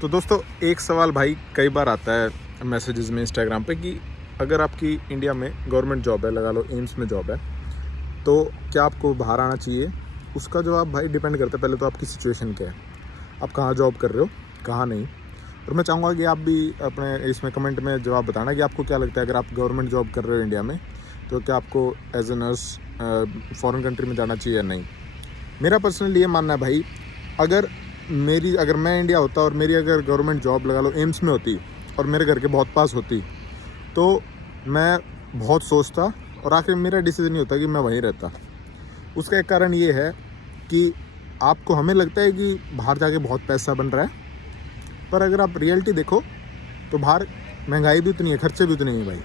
तो दोस्तों एक सवाल भाई कई बार आता है मैसेजेस में इंस्टाग्राम पे कि अगर आपकी इंडिया में गवर्नमेंट जॉब है, लगा लो एम्स में जॉब है, तो क्या आपको बाहर आना चाहिए? उसका जवाब भाई डिपेंड करता है पहले तो आपकी सिचुएशन क्या है, आप कहाँ जॉब कर रहे हो, कहाँ नहीं। और मैं चाहूँगा कि आप भी अपने इसमें कमेंट में जवाब बताना कि आपको क्या लगता है, अगर आप गवर्नमेंट जॉब कर रहे हो इंडिया में तो क्या आपको as a nurse foreign country में जाना चाहिए या नहीं। मेरा पर्सनली ये मानना है भाई, अगर मैं इंडिया होता और मेरी अगर गवर्नमेंट जॉब लगा लो एम्स में होती और मेरे घर के बहुत पास होती तो मैं बहुत सोचता और आखिर मेरा डिसीजन ये होता कि मैं वहीं रहता। उसका एक कारण ये है कि हमें लगता है कि बाहर जाके बहुत पैसा बन रहा है, पर अगर आप रियलिटी देखो तो बाहर महंगाई भी उतनी है, खर्चे भी उतने हैं भाई।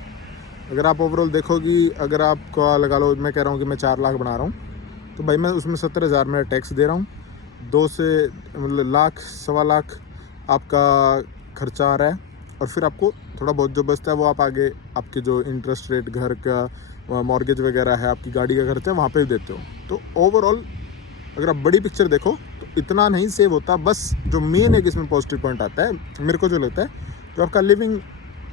अगर आप ओवरऑल देखो कि अगर आपका लगा लो, मैं कह रहा हूँ कि मैं 4 लाख बना रहा हूँ तो भाई मैं उसमें 70,000 मेरा टैक्स दे रहा हूँ, 2 से मतलब लाख सवा लाख आपका खर्चा आ रहा है, और फिर आपको थोड़ा बहुत जो बचता है वो आप आगे आपके जो इंटरेस्ट रेट, घर का मॉर्गेज वगैरह है, आपकी गाड़ी का खर्चा है, वहाँ पे भी देते हो। तो ओवरऑल अगर आप बड़ी पिक्चर देखो तो इतना नहीं सेव होता। बस जो मेन एक इसमें पॉजिटिव पॉइंट आता है मेरे को जो लगता है, जो आपका लिविंग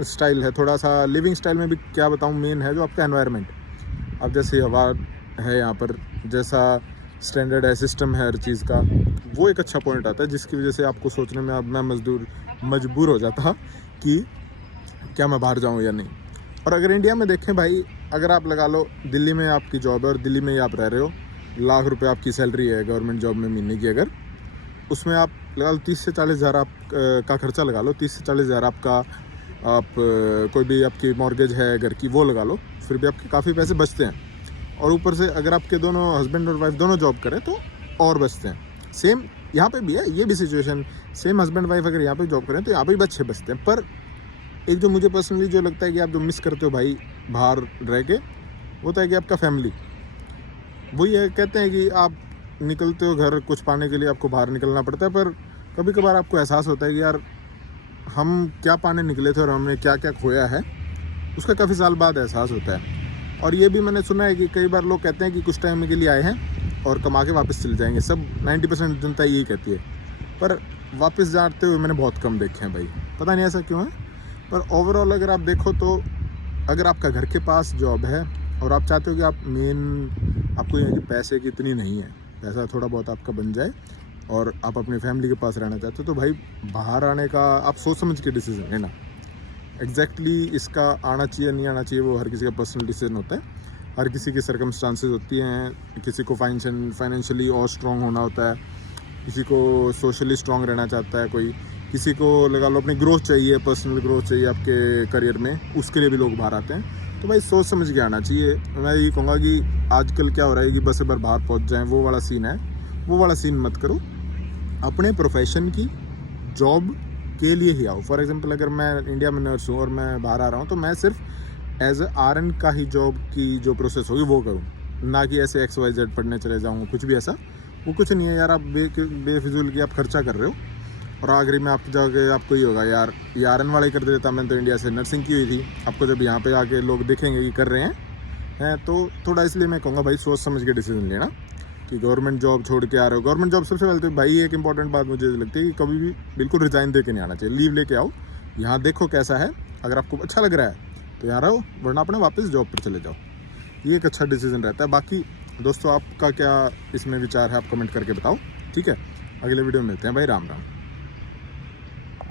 स्टाइल है, थोड़ा सा लिविंग स्टाइल में भी क्या बताऊँ, मेन है जो आपका एनवायरनमेंट। अब जैसे हवा है यहाँ पर, जैसा स्टैंडर्ड है, सिस्टम है हर चीज़ का, वो एक अच्छा पॉइंट आता है जिसकी वजह से आपको सोचने में अब मैं मजबूर हो जाता कि क्या मैं बाहर जाऊँ या नहीं। और अगर इंडिया में देखें भाई, अगर आप लगा लो दिल्ली में आपकी जॉब है और दिल्ली में ही आप रह रहे हो, लाख रुपए आपकी सैलरी है गवर्नमेंट जॉब में महीने की, अगर उसमें आप लगा लो 30 से 40 हज़ार आप का खर्चा लगा लो, 30 से 40 हज़ार आपका, आप कोई भी आपकी मॉर्गेज है घर की वो लगा लो, फिर भी आपके काफ़ी पैसे बचते हैं। और ऊपर से अगर आपके दोनों हस्बैंड और वाइफ दोनों जॉब करें तो और बचते हैं। सेम यहाँ पे भी है, ये भी सिचुएशन सेम, हस्बैंड वाइफ अगर यहाँ पे जॉब करें तो यहाँ पे भी अच्छे बचते हैं। पर एक जो मुझे पर्सनली जो लगता है कि आप जो मिस करते हो भाई बाहर रह के, वो तो है कि आपका फैमिली। वही है, कहते हैं कि आप निकलते हो घर कुछ पाने के लिए, आपको बाहर निकलना पड़ता है, पर कभी कभार आपको एहसास होता है कि यार हम क्या पाने निकले थे और हमने क्या क्या खोया है, उसका काफ़ी साल बाद एहसास होता है। और ये भी मैंने सुना है कि कई बार लोग कहते हैं कि कुछ टाइम के लिए आए हैं और कमा के वापस चले जाएंगे, सब 90% जनता यही कहती है, पर वापस जाते हुए मैंने बहुत कम देखे हैं भाई, पता नहीं ऐसा क्यों है। पर ओवरऑल अगर आप देखो तो अगर आपका घर के पास जॉब है और आप चाहते हो कि आपको ये कि पैसे की इतनी नहीं है, पैसा थोड़ा बहुत आपका बन जाए और आप अपनी फैमिली के पास रहना चाहते हो, तो भाई बाहर आने का आप सोच समझ के डिसीजन लेना। एग्जैक्टली इसका आना चाहिए नहीं आना चाहिए वो हर किसी का पर्सनल डिसीजन होता है, हर किसी की सर्कमस्टांसेस होती हैं। किसी को फाइनेंशियली और स्ट्रॉन्ग होना होता है, किसी को सोशली स्ट्रॉन्ग रहना चाहता है कोई, किसी को लगा लो अपनी ग्रोथ चाहिए, पर्सनल ग्रोथ चाहिए आपके करियर में, उसके लिए भी लोग बाहर आते हैं। तो भाई सोच समझ के आना चाहिए। मैं ये कहूँगा कि आजकल क्या हो रहा है कि बस एक बार बाहर पहुँच जाएँ, वो वाला सीन है, वो वाला सीन मत करो। अपने प्रोफेशन की जॉब के लिए ही आओ। फॉर एग्जांपल अगर मैं इंडिया में नर्स हूँ और मैं बाहर आ रहा हूँ तो मैं सिर्फ एज ए RN का ही जॉब की जो प्रोसेस होगी वो करूँ, ना कि ऐसे XYZ पढ़ने चले जाऊँ, कुछ भी ऐसा वो कुछ नहीं है यार। आप बेफिजूल की आप खर्चा कर रहे हो और आखिरी में आप जाके आपको ये होगा यार ये RN वाला ही कर देता, मैंने तो इंडिया से नर्सिंग की हुई थी। आपको जब यहाँ पे आके लोग देखेंगे कि कर रहे हैं तो थोड़ा, इसलिए मैं कहूँगा भाई सोच समझ के डिसीजन लेना कि गवर्नमेंट जॉब छोड़ के आ रहे हो। गवर्नमेंट जॉब सबसे पहले तो भाई एक इंपॉर्टेंट बात मुझे लगती है कि कभी भी बिल्कुल रिजाइन दे के नहीं आना चाहिए, लीव लेके आओ, यहाँ देखो कैसा है, अगर आपको अच्छा लग रहा है तो यहाँ रहो, वरना अपने वापस जॉब पर चले जाओ। ये एक अच्छा डिसीजन रहता है। बाकी दोस्तों आपका क्या इसमें विचार है, आप कमेंट करके बताओ, ठीक है। अगले वीडियो में मिलते हैं भाई, राम राम।